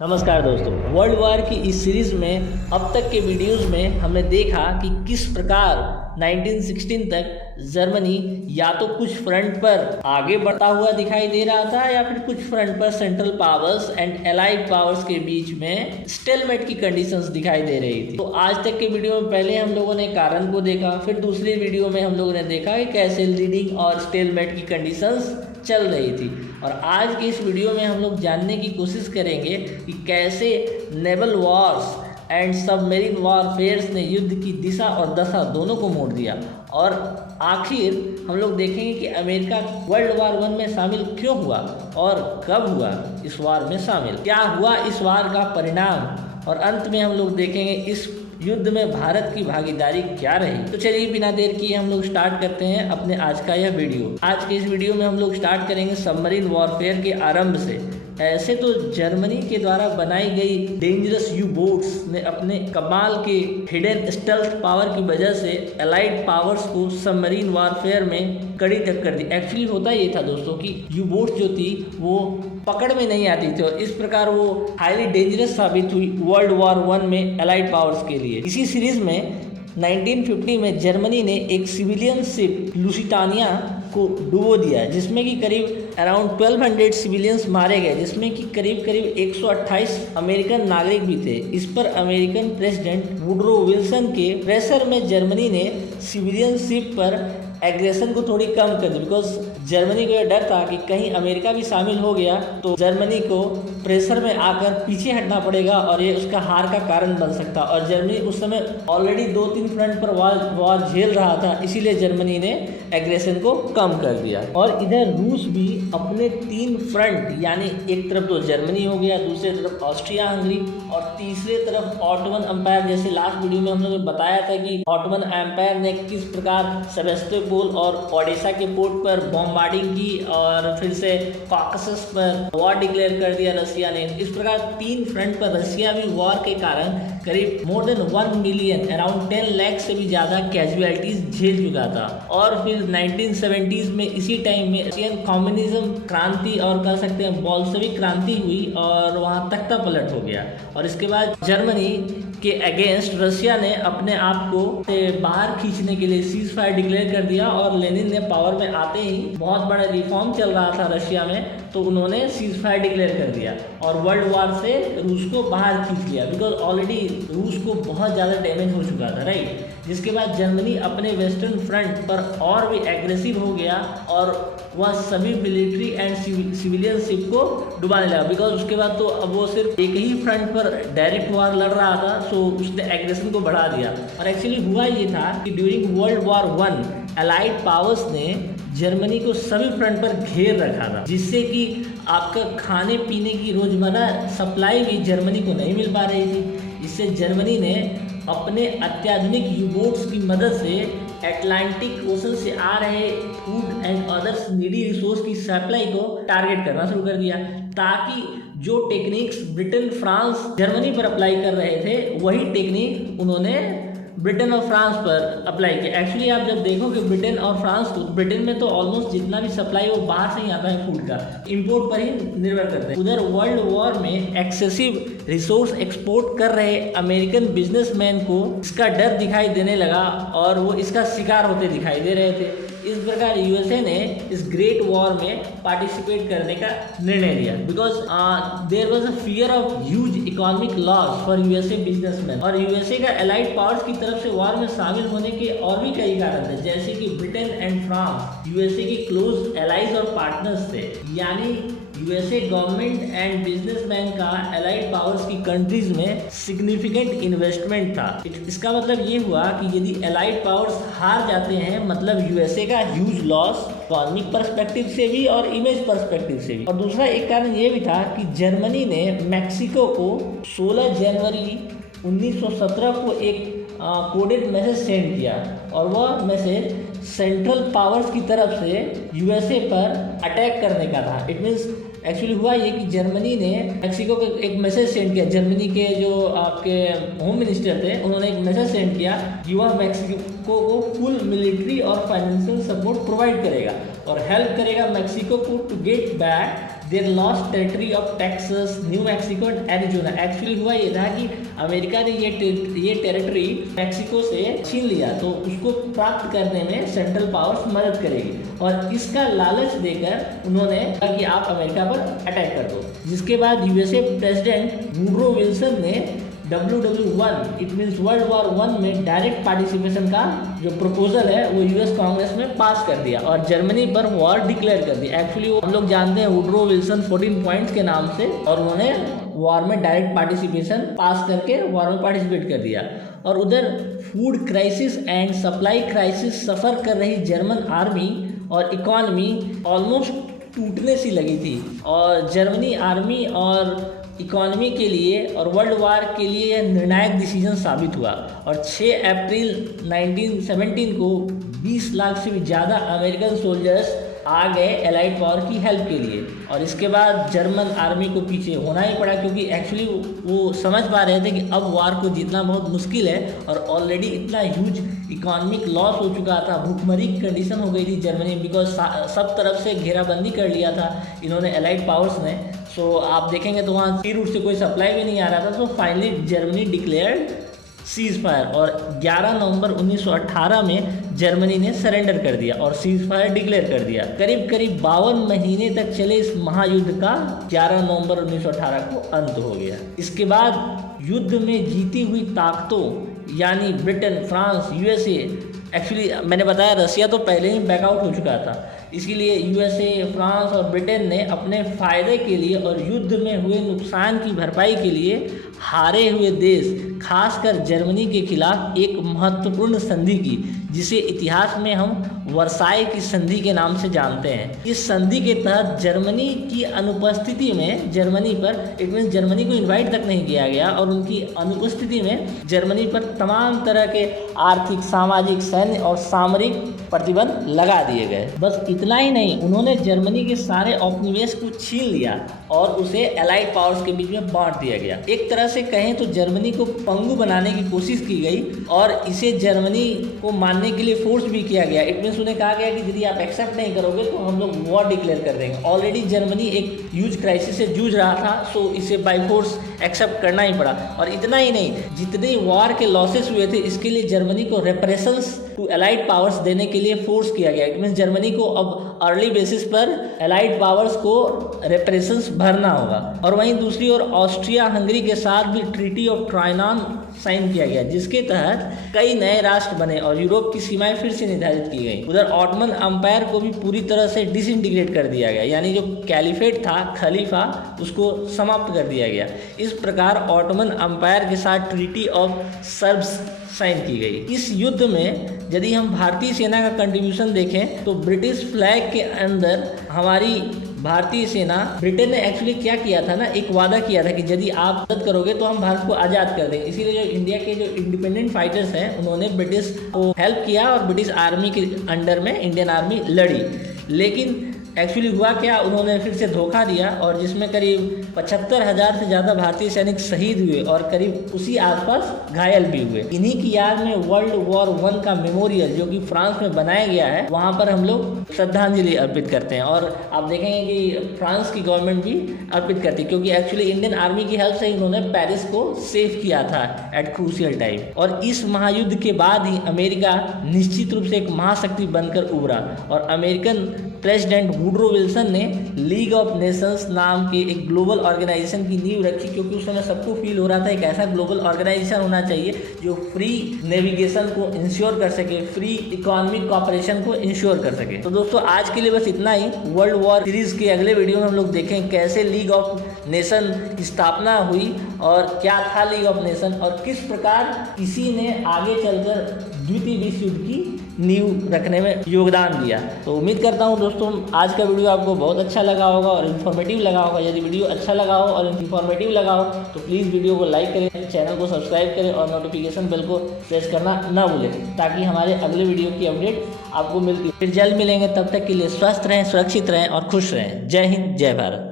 नमस्कार दोस्तों, world war की इस सीरीज में अब तक के वीडियोस में हमने देखा कि किस प्रकार 1916 तक जर्मनी या तो कुछ फ्रंट पर आगे बढ़ता हुआ दिखाई दे रहा था या फिर कुछ फ्रंट पर central powers and allied powers के बीच में स्टेलमेट की कंडीशंस दिखाई दे रही थी। तो आज तक के वीडियो में पहले हम लोगों ने कारण को देखा, फिर दूसरी वीडियो में हम लोगों ने देखा कि कैसे लीडिंग और स्टेलमेट की कंडीशंस चल रही थी। और आज की इस वीडियो में हम लोग जानने की कोशिश करेंगे कि कैसे नेवल वॉर्स एंड सबमरीन वॉरफेयर्स ने युद्ध की दिशा और दशा दोनों को मोड़ दिया। और आखिर हम लोग देखेंगे कि अमेरिका वर्ल्ड वार 1 में शामिल क्यों हुआ और कब हुआ इस वार में शामिल, क्या हुआ इस वार का परिणाम, और अंत में हम लोग देखेंगे इस युद्ध में भारत की भागीदारी क्या रही। तो चलिए बिना देर किए हम लोग स्टार्ट करते हैं अपने आज का यह वीडियो। आज के इस वीडियो में हम लोग स्टार्ट करेंगे सबमरीन वॉरफेयर के आरंभ से। ऐसे तो जर्मनी के द्वारा बनाई गई डेंजरस यू बोट्स ने अपने कमाल के हिडन स्टेल्थ पावर की वजह से एलाइड पावर्स को सबमरीन वॉरफेयर में कड़ी टक्कर दी। एक्चुअली होता ये था दोस्तों कि यू बोट्स जो थी वो पकड़ में नहीं आती थी और इस प्रकार वो हाईली डेंजरस साबित हुई वर्ल्ड वॉर 1 में एलाइड पावर्स के लिए। इसी सीरीज में 1950 में जर्मनी ने एक सिविलियन शिप लुसिटानिया को डुबो दिया, जिसमें कि करीब अराउंड 1200 सिविलियंस मारे गए, जिसमें कि करीब 128 अमेरिकन नागरिक भी थे। इस पर अमेरिकन प्रेसिडेंट वुडरो विल्सन के प्रेशर में जर्मनी ने सिविलियन शिप पर एग्रेशन को थोड़ी कम कर दी, बिकॉज जर्मनी को यह डर था कि कहीं अमेरिका भी शामिल हो गया तो जर्मनी को प्रेशर में आकर पीछे हटना पड़ेगा और ये उसका हार का कारण बन सकता। और जर्मनी उस समय ऑलरेडी 2-3 फ्रंट पर वार झेल रहा था, इसीलिए जर्मनी ने एग्रेशन को कम कर दिया। और इधर रूस भी अपने 3 फ्रंट, यानी एक तरफ तो जर्मनी हो गया, दूसरी तरफ ऑस्ट्रिया हंगरी और तीसरे तरफ ऑटोमन एम्पायर। जैसे लास्ट वीडियो में हम लोगों ने बताया था कि ऑटोमन एम्पायर ने किस प्रकार सेवेस्तोपोल और ओडेसा के पोर्ट पर बॉम्बार्डिंग की और फिर से कॉकसस पर वॉर डिक्लेयर कर दिया रसिया ने। इस प्रकार 3 फ्रंट पर रसिया भी वॉर के कारण करीब more than 1 million, around 10 lakh से भी ज़्यादा कैजुअलिटीज झेल चुका था। और फिर 1970s में इसी टाइम में रशियन कम्युनिज्म क्रांति और कह सकते हैं बोल्शेविक क्रांति हुई और वहाँ तख्ता पलट हो गया। और इसके बाद जर्मनी के अगेंस्ट रशिया ने अपने आप को बाहर खींचने के लिए सीज फायर डिक्लेयर कर दिया और लेनिन ने पावर में आते ही, बहुत बड़ा रिफॉर्म चल रहा था रशिया में, तो उन्होंने सीज फायर डिक्लेयर कर दिया और वर्ल्ड वार से रूस को बाहर खींच लिया, बिकॉज ऑलरेडी रूस को बहुत ज़्यादा डैमेज हो चुका था, राइट। जिसके बाद जर्मनी अपने वेस्टर्न फ्रंट पर और भी एग्रेसिव हो गया और वह सभी मिलिट्री एंड सिविलियन शिप को डुबाने लगा, बिकॉज उसके बाद तो अब वो सिर्फ एक ही फ्रंट पर डायरेक्ट वार लड़ रहा था, सो उसने एग्रेशन को बढ़ा दिया। और एक्चुअली हुआ ये था कि during world war 1 allied powers ने जर्मनी को सभी फ्रंट पर घेर रखा था, जिससे कि आपका खाने पीने की रोजमर्रा सप्लाई भी जर्मनी को नहीं मिल पा रही थी। इससे जर्मनी ने अपने अत्याधुनिक यूबोट्स की मदद से अटलांटिक ओशन से आ रहे food and others needy resource की सप्लाई को टारगेट करना शुरू कर दिया, ताकि जो टेक्निक्स ब्रिटेन, फ्रांस, जर्मनी पर अप्लाई कर रहे थे वही टेक्निक उन्होंने ब्रिटेन और फ्रांस पर अप्लाई किया। एक्चुअली आप जब देखो कि ब्रिटेन और फ्रांस, ब्रिटेन में तो ऑलमोस्ट जितना भी सप्लाई वो बाहर से ही आता है, फूड का इंपोर्ट पर ही निर्भर करते हैं। उधर वर्ल्ड वॉर में एक्सेसिव रिसोर्स एक्सपोर्ट कर रहे अमेरिकन बिजनेसमैन को इसका डर दिखाई देने लगा और वो इसका शिकार होते दिखाई दे रहे थे। इस प्रकार यूएसए ने इस ग्रेट वॉर में पार्टिसिपेट करने का निर्णय लिया, because there was a fear of huge economic loss for USA businessman. और यूएसए का एलाइड पावर्स की तरफ से वॉर में शामिल होने के और भी कई कारण थे, जैसे कि ब्रिटेन एंड फ्रांस यूएसए के क्लोज एलाइज और पार्टनर्स थे, यानी यूएसए गवर्नमेंट एंड बिजनेसमैन का एलाइड पावर्स की कंट्रीज में सिग्निफिकेंट इन्वेस्टमेंट था। इसका मतलब ये हुआ कि यदि एलाइड पावर्स हार जाते हैं, मतलब यूएसए का ह्यूज लॉस इकोनॉमिक पर्सपेक्टिव से भी और इमेज पर्सपेक्टिव से भी। और दूसरा एक कारण ये भी था कि जर्मनी ने मैक्सिको को 16 जनवरी 1917 को एक कोडेड मैसेज सेंड किया और वह मैसेज सेंट्रल पावर्स की तरफ से यूएसए पर अटैक करने का था। इट मीन्स एक्चुअली हुआ ये कि जर्मनी ने मैक्सिको को एक मैसेज सेंड किया। जर्मनी के जो आपके होम मिनिस्टर थे उन्होंने एक मैसेज सेंड किया कि वह मैक्सिको को फुल मिलिट्री और फाइनेंशियल सपोर्ट प्रोवाइड करेगा और हेल्प करेगा मैक्सिको को to get back their lost territory of Texas, New Mexico and Arizona. Actually हुआ ये था कि अमेरिका ने ये टेरिटरी मैक्सिको से छीन लिया, तो उसको प्राप्त करने में सेंट्रल पावर्स मदद करेगी, और इसका लालच देकर उन्होंने कहा कि आप अमेरिका पर अटैक कर दो। जिसके बाद यूएसए प्रेसिडेंट वुडरो विल्सन ने WW1 it means world war 1 में डायरेक्ट पार्टिसिपेशन का जो प्रपोजल है वो यूएस कांग्रेस में पास कर दिया और जर्मनी पर वॉर डिक्लेयर कर दी। एक्चुअली हम लोग जानते हैं वुडरो विल्सन 14 पॉइंट्स के नाम से, और उन्होंने वॉर में डायरेक्ट पार्टिसिपेशन पास करके वॉर में पार्टिसिपेट कर दिया। और उधर food crisis and supply crisis suffer कर रही जर्मन आर्मी और इकॉनमी ऑलमोस्ट टूटने सी लगी थी, और जर्मनी आर्मी और इकॉनमी के लिए और वर्ल्ड वार के लिए यह निर्णायक डिसीजन साबित हुआ। और 6 अप्रैल 1917 को 20 लाख से भी ज़्यादा अमेरिकन सोल्जर्स आ गए एलाइड पावर की हेल्प के लिए, और इसके बाद जर्मन आर्मी को पीछे होना ही पड़ा, क्योंकि एक्चुअली वो समझ पा रहे थे कि अब वार को जीतना बहुत मुश्किल है, और ऑलरेडी इतना ह्यूज इकोनॉमिक लॉस हो चुका था, भूखमरी की कंडीशन हो गई थी जर्मनी, बिकॉज सब तरफ से घेराबंदी कर लिया था इन्होंने एलाइड पावर्स ने। सो आप देखेंगे तो वहाँ सी रूट से कोई सप्लाई भी नहीं आ रहा था। So finally Germany declared cease fire, और 11 नवंबर 1918 में जर्मनी ने सरेंडर कर दिया और सीज फायर डिक्लेयर कर दिया। करीब करीब 52 महीने तक चले इस महायुद्ध का 11 नवंबर 1918 को अंत हो गया। इसके बाद युद्ध में जीती हुई ताकतों यानी ब्रिटेन, फ्रांस, यूएसए, एक्चुअली मैंने बताया रसिया तो पहले ही बैकआउट हो चुका था, इसीलिए यूएसए, फ्रांस और ब्रिटेन ने अपने फ़ायदे के लिए और युद्ध में हुए नुकसान की भरपाई के लिए हारे हुए देश खासकर जर्मनी के खिलाफ एक महत्वपूर्ण संधि की, जिसे इतिहास में हम वर्साई की संधि के नाम से जानते हैं। इस संधि के तहत जर्मनी की अनुपस्थिति में जर्मनी पर इट मीन्स जर्मनी को इनवाइट तक नहीं किया गया, और उनकी अनुपस्थिति में जर्मनी पर तमाम तरह के आर्थिक, सामाजिक, सैन्य और सामरिक प्रतिबंध लगा दिए गए। बस इतना ही नहीं, उन्होंने जर्मनी के सारे औपनिवेश को छीन लिया और उसे एलाइड पावर्स के बीच में बांट दिया गया। एक तरह से कहें तो जर्मनी को पंगु बनाने की कोशिश की गई और इसे जर्मनी को मानने के लिए फोर्स भी किया गया। इट मीन्स उन्हें कहा गया कि यदि आप एक्सेप्ट नहीं करोगे तो हम लोग वॉर डिक्लेयर कर देंगे। ऑलरेडी जर्मनी एक ह्यूज क्राइसिस से जूझ रहा था, सो इसे बाई फोर्स एक्सेप्ट करना ही पड़ा। और इतना ही नहीं, जितने वॉर के लॉसेस हुए थे इसके लिए जर्मनी को रेप्रेशंस टू एलाइड पावर्स देने के लिए फोर्स किया गया। इट मीन्स जर्मनी को अब अर्ली बेसिस पर एलाइड पावर्स को रेप्रेशंस भरना होगा। और वहीं दूसरी ओर ऑस्ट्रिया हंगरी के साथ भी ट्रीटी ऑफ ट्राइनॉन साइन किया गया, जिसके तहत कई नए राष्ट्र बने और यूरोप की सीमाएं फिर से निर्धारित की गई। उधर ऑटोमन अंपायर को भी पूरी तरह से डिसइंटीग्रेट कर दिया गया, यानी जो कैलिफेट था, खलीफा, उसको समाप्त कर दिया गया। इस प्रकार ऑटोमन अंपायर के साथ ट्रीटी ऑफ सर्ब्स साइन की गई। इस युद्ध में यदि हम भारतीय सेना का कंट्रीब्यूशन देखें तो ब्रिटिश फ्लैग के अंदर हमारी भारतीय सेना, ब्रिटेन ने एक्चुअली क्या किया था ना, एक वादा किया था कि यदि आप मदद करोगे तो हम भारत को आज़ाद कर देंगे। इसीलिए जो इंडिया के जो इंडिपेंडेंट फाइटर्स हैं उन्होंने ब्रिटिश को हेल्प किया और ब्रिटिश आर्मी के अंडर में इंडियन आर्मी लड़ी। लेकिन एक्चुअली हुआ क्या, उन्होंने फिर से धोखा दिया और जिसमें करीब 75,000 से ज़्यादा भारतीय सैनिक शहीद हुए और करीब उसी आसपास घायल भी हुए। इन्हीं की याद में वर्ल्ड वॉर 1 का मेमोरियल जो कि फ्रांस में बनाया गया है, वहाँ पर हम लोग श्रद्धांजलि अर्पित करते हैं। और आप देखेंगे कि फ्रांस की गवर्नमेंट भी अर्पित करती है, क्योंकि एक्चुअली इंडियन आर्मी की हेल्प से ही उन्होंने पेरिस को सेव किया था एट क्रूशियल टाइम। और इस महायुद्ध के बाद ही अमेरिका निश्चित रूप से एक महाशक्ति बनकर उभरा और अमेरिकन प्रेसिडेंट वुडरो विल्सन ने लीग ऑफ नेशंस नाम के एक ग्लोबल ऑर्गेनाइजेशन की नींव रखी, क्योंकि उस समय सबको फील हो रहा था एक ऐसा ग्लोबल ऑर्गेनाइजेशन होना चाहिए जो फ्री नेविगेशन को इंश्योर कर सके, फ्री इकोनॉमिक कॉपरेशन को इंश्योर कर सके। तो दोस्तों आज के लिए बस इतना ही। वर्ल्ड वॉर सीरीज के अगले वीडियो में हम लोग देखें कैसे लीग ऑफ नेशन की स्थापना हुई और क्या था लीग ऑफ नेशन और किस प्रकार इसी ने आगे चलकर द्वितीय विश्व युद्ध की नींव रखने में योगदान दिया। तो उम्मीद करता हूँ दोस्तों आज का वीडियो आपको बहुत अच्छा लगा होगा और इन्फॉर्मेटिव लगा होगा। यदि वीडियो अच्छा लगा हो और इन्फॉर्मेटिव लगा हो तो प्लीज़ वीडियो को लाइक करें, चैनल को सब्सक्राइब करें और नोटिफिकेशन बेल को प्रेस करना ना भूलें, ताकि हमारे अगले वीडियो की अपडेट आपको मिलती है। फिर जल्द मिलेंगे, तब तक के लिए स्वस्थ रहें, सुरक्षित रहें और खुश रहें। जय हिंद, जय भारत।